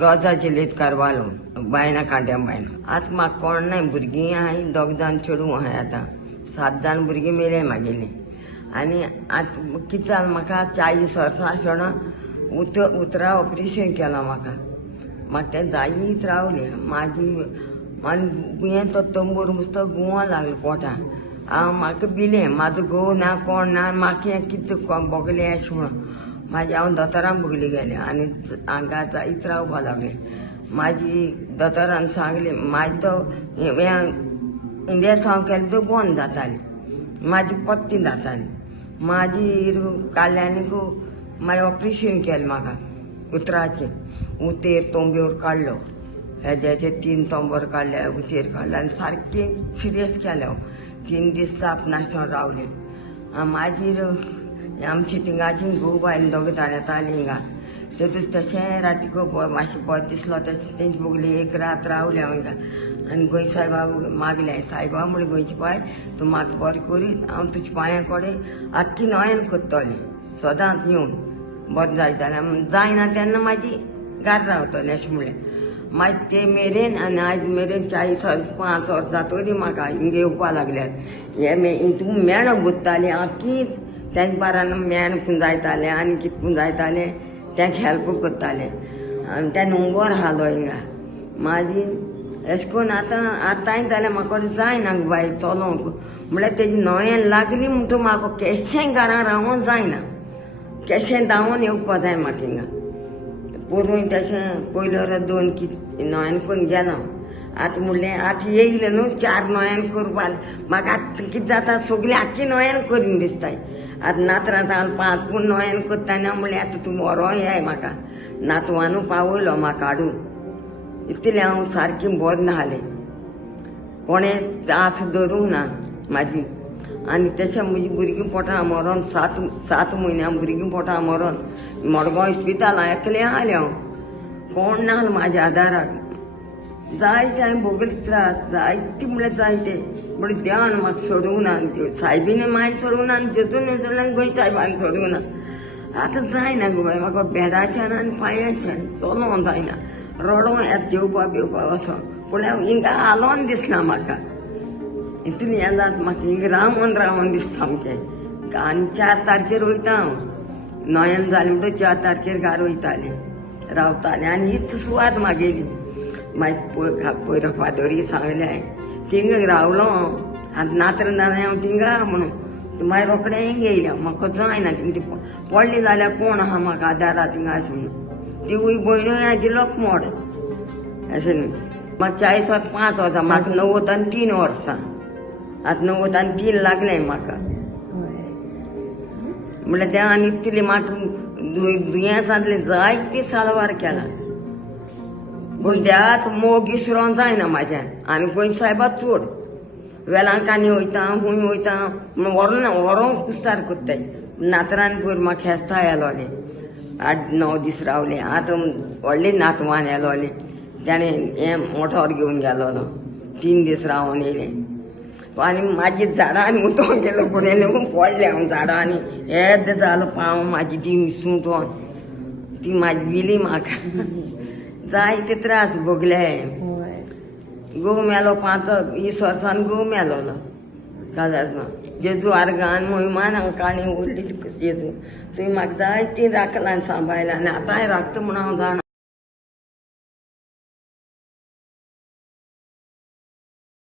रोजाचे लेत कारवालो बायना कांट्या बायना आतां म्हाका कोण नाय भुरगीं हाय दोग जाण चेडूं हाय आतां 7 जाण भुरगीं मेले म्हागेली आनी आतां कितें जालें म्हाका 40 वर्सां आसतना उतरा ऑपरेशन केलां म्हाका तें जायत रावलें म्हाजी गुयें तो तंबूर मुस्त गुवा लागलो पोटां हांव म्हाका भिलें म्हाजो घोव ना कोण ना म्हाका हें कितें बोगलें अशें म्हणून हांव दोतोरां बोगली गेलें आनी हांगा जायत रावपा लागलें म्हाजी दोतोरान सांगलें म्हाजी तो इंजेक्शन केलें तो बंद जाताली म्हाजी पत्ती जाताली म्हाजी काडलें आनीक मागीर ऑपरेशन केलें म्हाका उतराचें उतेर तोंब्योर काडलो हेज्याचे 3 तोंबर काडले उतेर काडले आनी सारकें सिरियस केलें 3 दीस जाप नासतना रावलें मागीर आमची थिंगाची घोव बायल दोग जाण येतालीं हिंगा ते दीस तशें रातीक मातशें बरें दिसलो तशें तेंची बोगली एक रात रावलें हांव हिंगा आनी गोंय सायबा मागलें सायबा म्हणलें गोंयची बाय तूं म्हाका बरें करीत हांव तुज्या पांया कडेन आख्खी नोयन करतलें सदांच येवन बरें जायतालें जायना तेन्ना म्हाजी घार रावतलें अशें म्हणलें मागीर ते मेरेन आनी आयज मेरेन 45 वर्सां जातकीर म्हाका हिंगा येवपा लागल्यात हे तूं मेण बुत्तालीं आख्खी तेंच्या बारान मेण पुंजायतालें आनी कितें पुंजायतालें तेंका हेल्प करतालें आनी ते नंबर आहालो हिंगा म्हाजी अशें करून आतांय जाल्यार म्हाका जायना बाय चलोंक म्हळ्यार तेजी नोयेन लागली म्हणटून म्हाका केशें घरां रावूंक जायना केशें धांवून येवपा जाय म्हाका हिंगा पोरूय तशें पयलो 2 नोयन करून गेलो आतां म्हणलें आतां येयलें न्हू 4 नोयन करपा म्हाका आतां कितें जाता सगळीं आख्खी नोयन करीन दिसताय आतां नातरां जावन 5 पूण नोयन करताना म्हणलें आतां तूं व्हरो येय म्हाका नातवानू पावयलो म्हाका हाडून इतलें हांव सारकें बरें नाहलें कोणें आस धरूंक ना म्हाजी आनी तशें म्हजी भुरगीं पोटां मरोन 7 म्हयन्यां भुरगीं पोटां मरोन मडगांव इस्पितालां एकलें आलें हांव कोण नाहलो म्हाज्या आदाराक जायते हांवें भोगले त्रास जायते म्हणल्यार जायते म्हणून देवान म्हाका सोडूंक ना सायबीन मागीर सोडूंक ना आनी जेतून जाल्यार गोंय सायबान सोडूंक ना आतां जायना गो बाय म्हाका बेडाच्यान आनी पांयाच्यान चलोंक जायना रडों येता जेवपा बिवपा वचोन पूण हिंगा आलोन दिसना म्हाका इतलें हें जाता म्हाका हिंगा रावून दिसता सामकें आनी 4 तारखेर वयता हांव नोयन जालें म्हणटच 4 तारखेर घार वयतालें रावतालें आनी हीच सुवात म्हागेली मागीर पयरो फादरी सांगलें थिंगा रावलो आतां नात्र जालें हांव थिंगा म्हणून मागीर रोखडें हिंगा येयलें म्हाका जायना थिंगा पडलें जाल्यार कोण आहा म्हाका आदारा थिंगा अशें म्हणून तिवूय भयणूय हाजी लोकमोड अशें न्ही म्हाका 40 वर्सां म्हाका 93 वर्सां आतां 93 लागलें म्हाका म्हणल्यार तें आनी इतलें म्हाका दुयेंसांतलें जायती सालवार केलां पूण त्याच मोग इसरोन जायना म्हाज्यान आनी गोंय सायबा चड वेलांकांनी वयता खूंय वयता व्हरोंक कुस्तार करताय नातरान पयर म्हाका हेस्ता येलोलें 8-9 दीस रावलें आतां व्हडलें नातवान येलोलें त्याणें हें मोटोर घेवन गेलोलो 3 दीस रावोन येयलें आनी म्हाजी झाडांनी उदोंक गेलो फुडें पडलें हांव झाडांनी येद जालो पांव म्हाजी ती सुंटोन ती म्हाजी विली म्हाका जायते त्रास भोगले घोव मेलो 20 वर्सान घोव मेलोलो काजारना जेजू आर्गान मोहिमान हांव काणी उरली जेजू तुवें म्हाका जायती राखलां सांबाळलां आनी आतांय राखता म्हूण हांव जाणा